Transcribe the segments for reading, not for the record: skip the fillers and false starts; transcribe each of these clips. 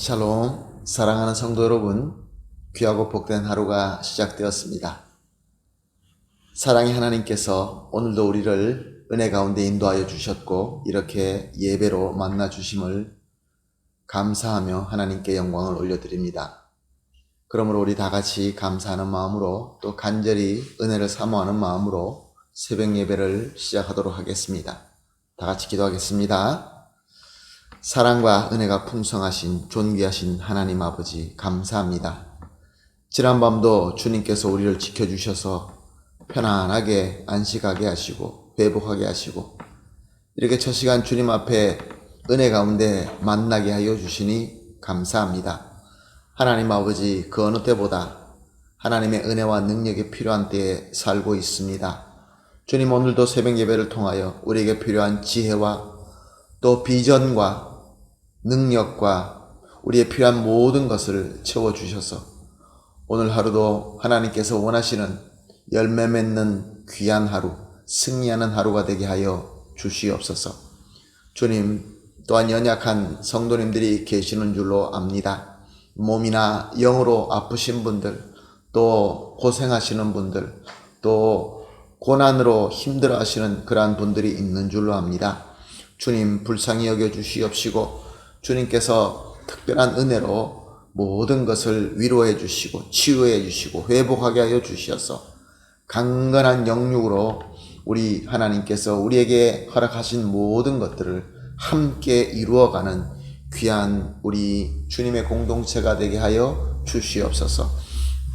샬롬, 사랑하는 성도 여러분, 귀하고 복된 하루가 시작되었습니다. 사랑의 하나님께서 오늘도 우리를 은혜 가운데 인도하여 주셨고 이렇게 예배로 만나 주심을 감사하며 하나님께 영광을 올려드립니다. 그러므로 우리 다 같이 감사하는 마음으로 또 간절히 은혜를 사모하는 마음으로 새벽 예배를 시작하도록 하겠습니다. 다 같이 기도하겠습니다. 사랑과 은혜가 풍성하신 존귀하신 하나님 아버지 감사합니다. 지난밤도 주님께서 우리를 지켜주셔서 편안하게 안식하게 하시고 회복하게 하시고 이렇게 첫 시간 주님 앞에 은혜 가운데 만나게 하여 주시니 감사합니다. 하나님 아버지 그 어느 때보다 하나님의 은혜와 능력이 필요한 때에 살고 있습니다. 주님 오늘도 새벽 예배를 통하여 우리에게 필요한 지혜와 또 비전과 능력과 우리의 필요한 모든 것을 채워주셔서 오늘 하루도 하나님께서 원하시는 열매 맺는 귀한 하루, 승리하는 하루가 되게 하여 주시옵소서. 주님, 또한 연약한 성도님들이 계시는 줄로 압니다. 몸이나 영으로 아프신 분들, 또 고생하시는 분들, 또 고난으로 힘들어하시는 그러한 분들이 있는 줄로 압니다. 주님 불쌍히 여겨 주시옵시고 주님께서 특별한 은혜로 모든 것을 위로해 주시고 치유해 주시고 회복하게 하여 주시어서 강건한 영육으로 우리 하나님께서 우리에게 허락하신 모든 것들을 함께 이루어가는 귀한 우리 주님의 공동체가 되게 하여 주시옵소서.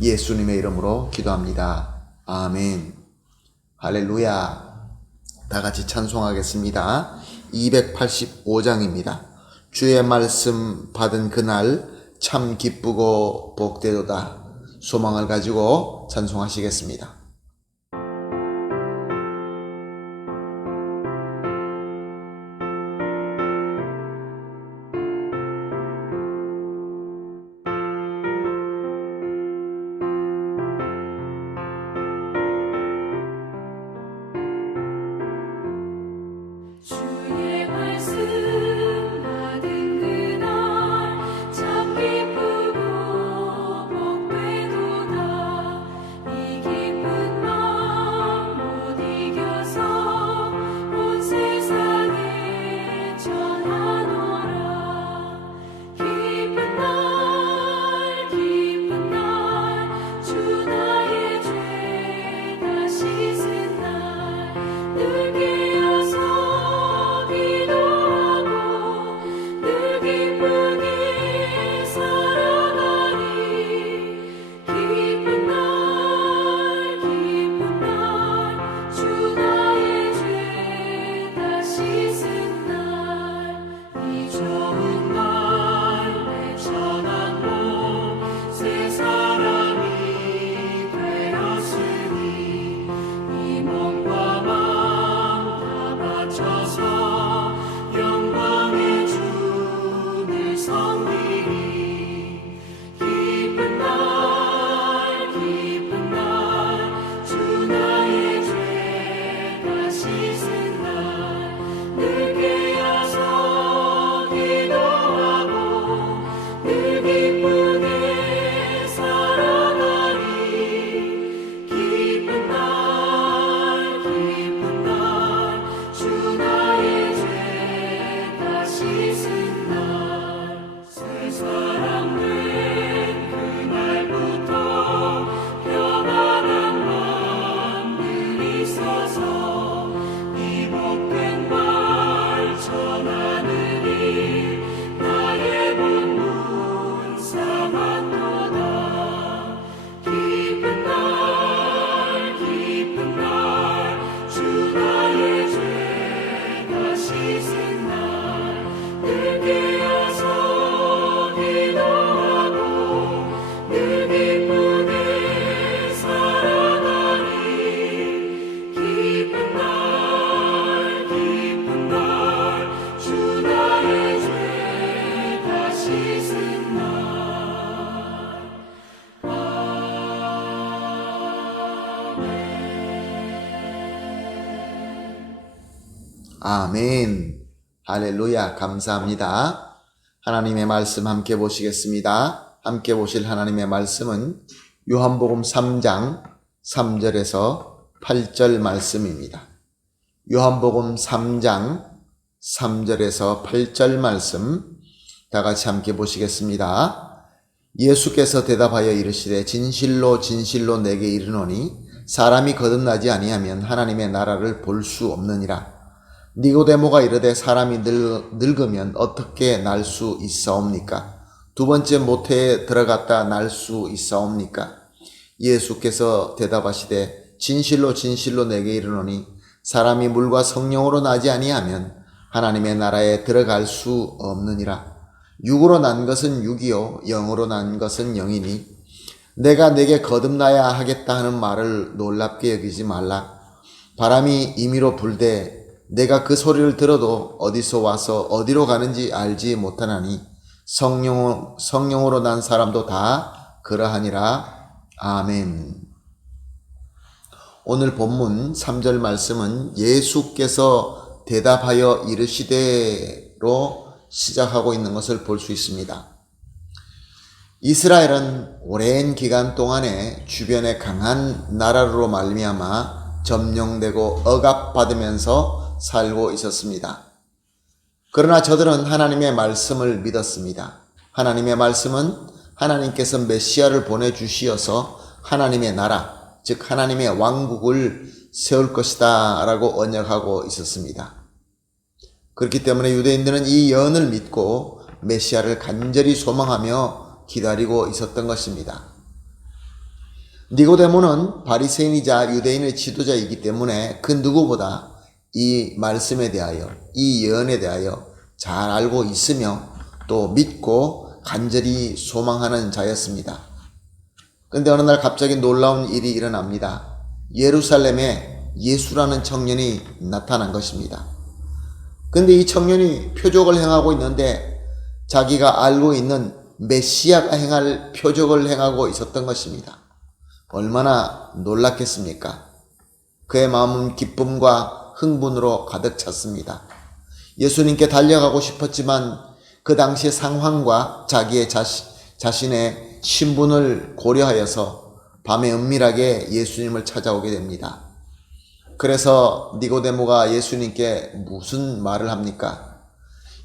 예수님의 이름으로 기도합니다. 아멘. 할렐루야. 다 같이 찬송하겠습니다. 285장입니다. 주의 말씀 받은 그날 참 기쁘고 복되도다. 소망을 가지고 찬송하시겠습니다. 주의 말씀 받은 그날 참 기쁘고 복되도다. 이 기쁜 마음 못 이겨서 온 세상에 전하노라. 기쁜 날 주 나의 죄 다 씻은 날 늘 깨어서 기도하고 늘 기쁘게 살아가리. 기쁜 날 주 나의 죄 다 씻은 날 이 좋은 날 내 천한 몸 새 사람이 되었으니 이 몸과 마음 다 바쳐서 영광의 주를 섬기리. 기쁜 날 주 나의 죄 다 씻은 날 늘 깨어서 기도하고 늘 기쁘게 살아가리. 기쁜 날 주 나의 죄 다 씻은 날 새 사람 된 그날부터 평안한 마음 늘 있어서 이 복된 말 전하느니 나의 본문 삼았도다. 기쁜 날 주 나의 죄 다 씻은 날 늘 깨어서 기도하고 늘 기쁘게 살아가리. 기쁜 날 주 나의 죄 다 씻은 날. 아멘. 할렐루야. 감사합니다. 하나님의 말씀 함께 보시겠습니다. 함께 보실 하나님의 말씀은 요한복음 3장 3절에서 8절 말씀입니다. 요한복음 3장 3절에서 8절 말씀 다 같이 함께 보시겠습니다. 예수께서 대답하여 이르시되 진실로 진실로 내게 이르노니 사람이 거듭나지 아니하면 하나님의 나라를 볼 수 없느니라. 니고데모가 이르되 사람이 늙으면 어떻게 날 수 있사옵니까? 두 번째 모태에 들어갔다 날 수 있사옵니까? 예수께서 대답하시되 진실로 진실로 내게 이르노니 사람이 물과 성령으로 나지 아니하면 하나님의 나라에 들어갈 수 없느니라. 육으로 난 것은 육이요 영으로 난 것은 영이니 내가 내게 거듭나야 하겠다 하는 말을 놀랍게 여기지 말라. 바람이 임의로 불되 내가 그 소리를 들어도 어디서 와서 어디로 가는지 알지 못하나니 성령으로 난 사람도 다 그러하니라. 아멘. 오늘 본문 3절 말씀은 예수께서 대답하여 이르시되로 시작하고 있는 것을 볼 수 있습니다. 이스라엘은 오랜 기간 동안에 주변에 강한 나라로 말미암아 점령되고 억압받으면서 살고 있었습니다. 그러나 저들은 하나님의 말씀을 믿었습니다. 하나님의 말씀은 하나님께서 메시아를 보내주시어서 하나님의 나라, 즉 하나님의 왕국을 세울 것이다 라고 언약하고 있었습니다. 그렇기 때문에 유대인들은 이 예언을 믿고 메시아를 간절히 소망하며 기다리고 있었던 것입니다. 니고데모는 바리새인이자 유대인의 지도자이기 때문에 그 누구보다 이 말씀에 대하여, 이 예언에 대하여 잘 알고 있으며 또 믿고 간절히 소망하는 자였습니다. 그런데 어느 날 갑자기 놀라운 일이 일어납니다. 예루살렘에 예수라는 청년이 나타난 것입니다. 그런데 이 청년이 표적을 행하고 있는데 자기가 알고 있는 메시아가 행할 표적을 행하고 있었던 것입니다. 얼마나 놀랐겠습니까? 그의 마음은 기쁨과 흥분으로 가득 찼습니다. 예수님께 달려가고 싶었지만 그 당시의 상황과 자기의 자신의 신분을 고려하여서 밤에 은밀하게 예수님을 찾아오게 됩니다. 그래서 니고데모가 예수님께 무슨 말을 합니까?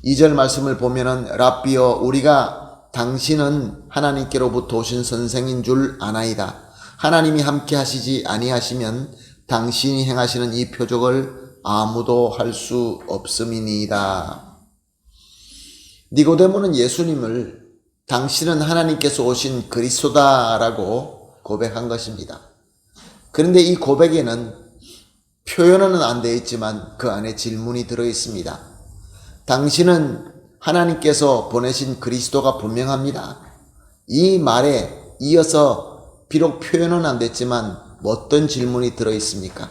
2절 말씀을 보면은 랍비여 우리가 당신은 하나님께로부터 오신 선생인 줄 아나이다. 하나님이 함께 하시지 아니하시면 당신이 행하시는 이 표적을 아무도 할 수 없음이니이다. 니고데모는 예수님을 당신은 하나님께서 오신 그리스도다라고 고백한 것입니다. 그런데 이 고백에는 표현은 안 되어 있지만 그 안에 질문이 들어 있습니다. 당신은 하나님께서 보내신 그리스도가 분명합니다. 이 말에 이어서 비록 표현은 안 됐지만 어떤 질문이 들어 있습니까?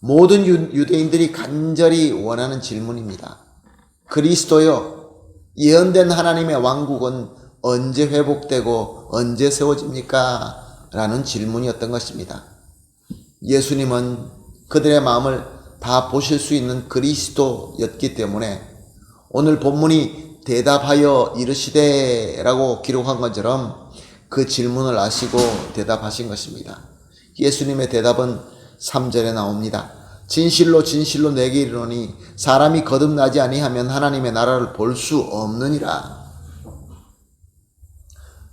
모든 유대인들이 간절히 원하는 질문입니다. 그리스도여, 예언된 하나님의 왕국은 언제 회복되고 언제 세워집니까? 라는 질문이었던 것입니다. 예수님은 그들의 마음을 다 보실 수 있는 그리스도였기 때문에 오늘 본문이 대답하여 이르시되 라고 기록한 것처럼 그 질문을 아시고 대답하신 것입니다. 예수님의 대답은 3절에 나옵니다. 진실로 진실로 내게 이르노니 사람이 거듭나지 아니하면 하나님의 나라를 볼 수 없느니라.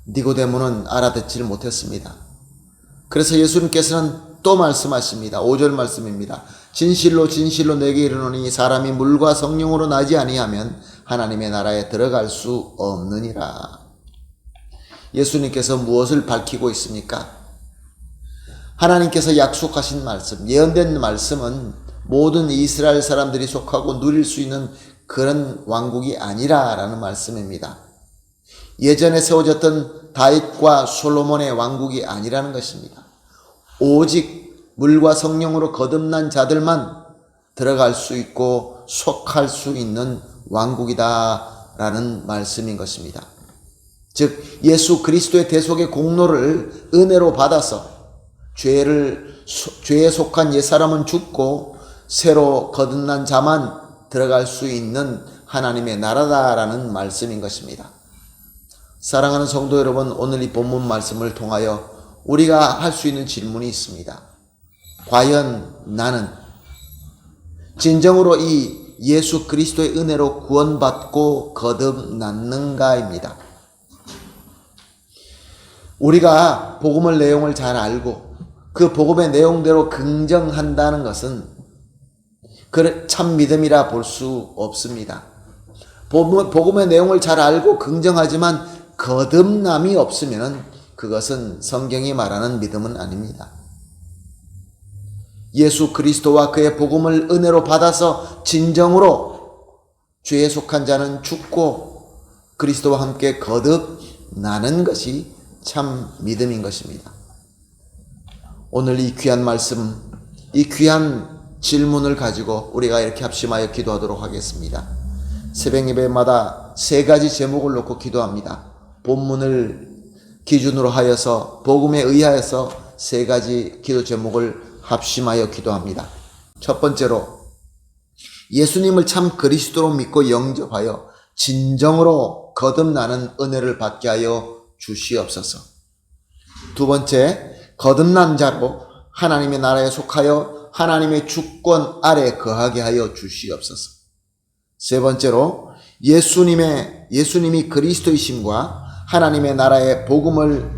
니고데모는 알아듣지를 못했습니다. 그래서 예수님께서는 또 말씀하십니다. 5절 말씀입니다. 진실로 진실로 내게 이르노니 사람이 물과 성령으로 나지 아니하면 하나님의 나라에 들어갈 수 없느니라. 예수님께서 무엇을 밝히고 있습니까? 하나님께서 약속하신 말씀, 예언된 말씀은 모든 이스라엘 사람들이 속하고 누릴 수 있는 그런 왕국이 아니라라는 말씀입니다. 예전에 세워졌던 다윗과 솔로몬의 왕국이 아니라는 것입니다. 오직 물과 성령으로 거듭난 자들만 들어갈 수 있고 속할 수 있는 왕국이다라는 말씀인 것입니다. 즉 예수 그리스도의 대속의 공로를 은혜로 받아서 죄에 속한 옛사람은 죽고 새로 거듭난 자만 들어갈 수 있는 하나님의 나라다라는 말씀인 것입니다. 사랑하는 성도 여러분, 오늘 이 본문 말씀을 통하여 우리가 할 수 있는 질문이 있습니다. 과연 나는 진정으로 이 예수 그리스도의 은혜로 구원받고 거듭났는가입니다. 우리가 복음의 내용을 잘 알고 그 복음의 내용대로 긍정한다는 것은 참 믿음이라 볼 수 없습니다. 복음의 내용을 잘 알고 긍정하지만 거듭남이 없으면 그것은 성경이 말하는 믿음은 아닙니다. 예수 그리스도와 그의 복음을 은혜로 받아서 진정으로 죄에 속한 자는 죽고 그리스도와 함께 거듭나는 것이 참 믿음인 것입니다. 오늘 이 귀한 말씀, 이 귀한 질문을 가지고 우리가 이렇게 합심하여 기도하도록 하겠습니다. 새벽 예배마다 세 가지 제목을 놓고 기도합니다. 본문을 기준으로 하여서 복음에 의하여서 세 가지 기도 제목을 합심하여 기도합니다. 첫 번째로 예수님을 참 그리스도로 믿고 영접하여 진정으로 거듭나는 은혜를 받게 하여 주시옵소서. 두 번째, 거듭난 자로 하나님의 나라에 속하여 하나님의 주권 아래 거하게 하여 주시옵소서. 세 번째로 예수님이 그리스도이심과 하나님의 나라의 복음을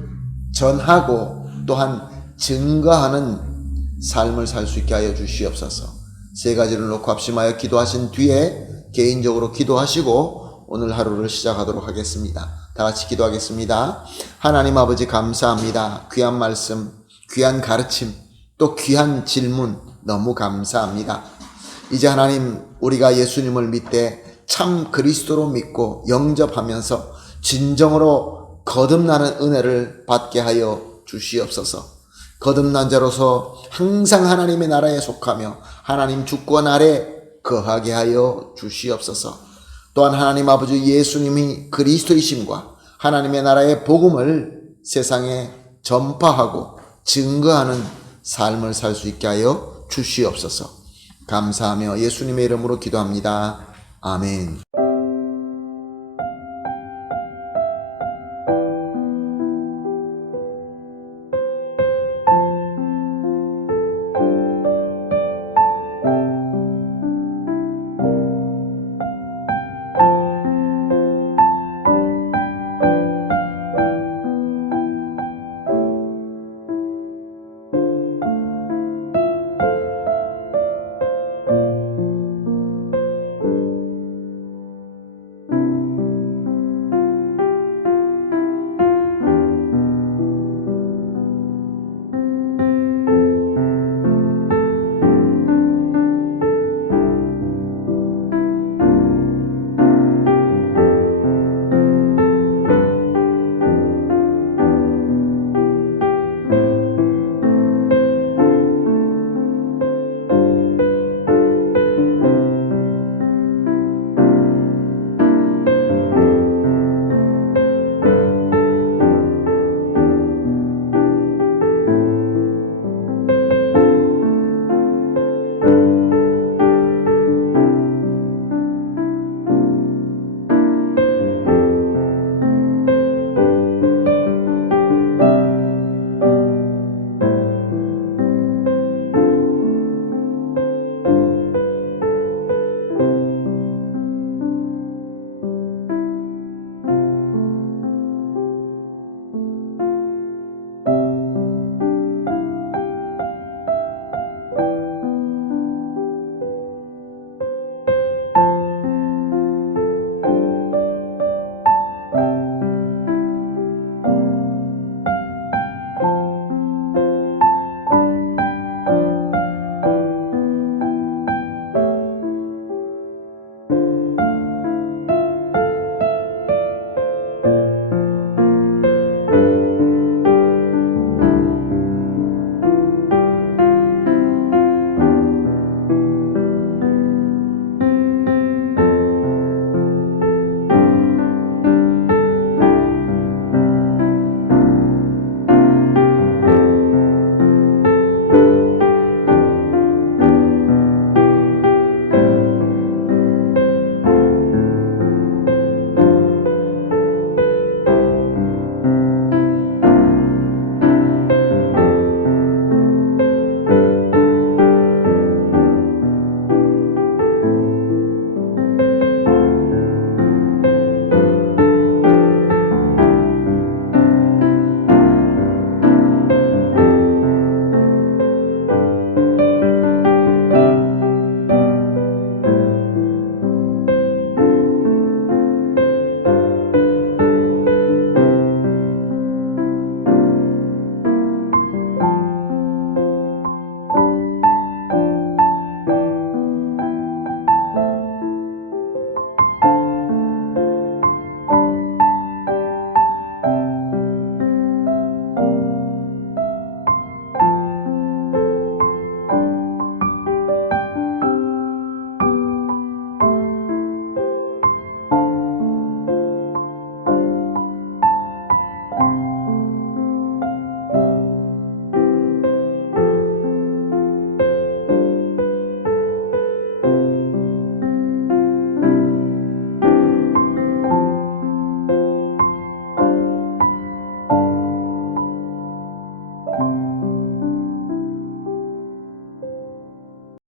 전하고 또한 증거하는 삶을 살 수 있게 하여 주시옵소서. 세 가지를 놓고 합심하여 기도하신 뒤에 개인적으로 기도하시고 오늘 하루를 시작하도록 하겠습니다. 다 같이 기도하겠습니다. 하나님 아버지 감사합니다. 귀한 말씀, 귀한 가르침, 또 귀한 질문 너무 감사합니다. 이제 하나님, 우리가 예수님을 믿되 참 그리스도로 믿고 영접하면서 진정으로 거듭나는 은혜를 받게 하여 주시옵소서. 거듭난 자로서 항상 하나님의 나라에 속하며 하나님 주권 아래 거하게 하여 주시옵소서. 또한 하나님 아버지 예수님이 그리스도이심과 하나님의 나라의 복음을 세상에 전파하고 증거하는 삶을 살 수 있게 하여 주시옵소서. 감사하며 예수님의 이름으로 기도합니다. 아멘.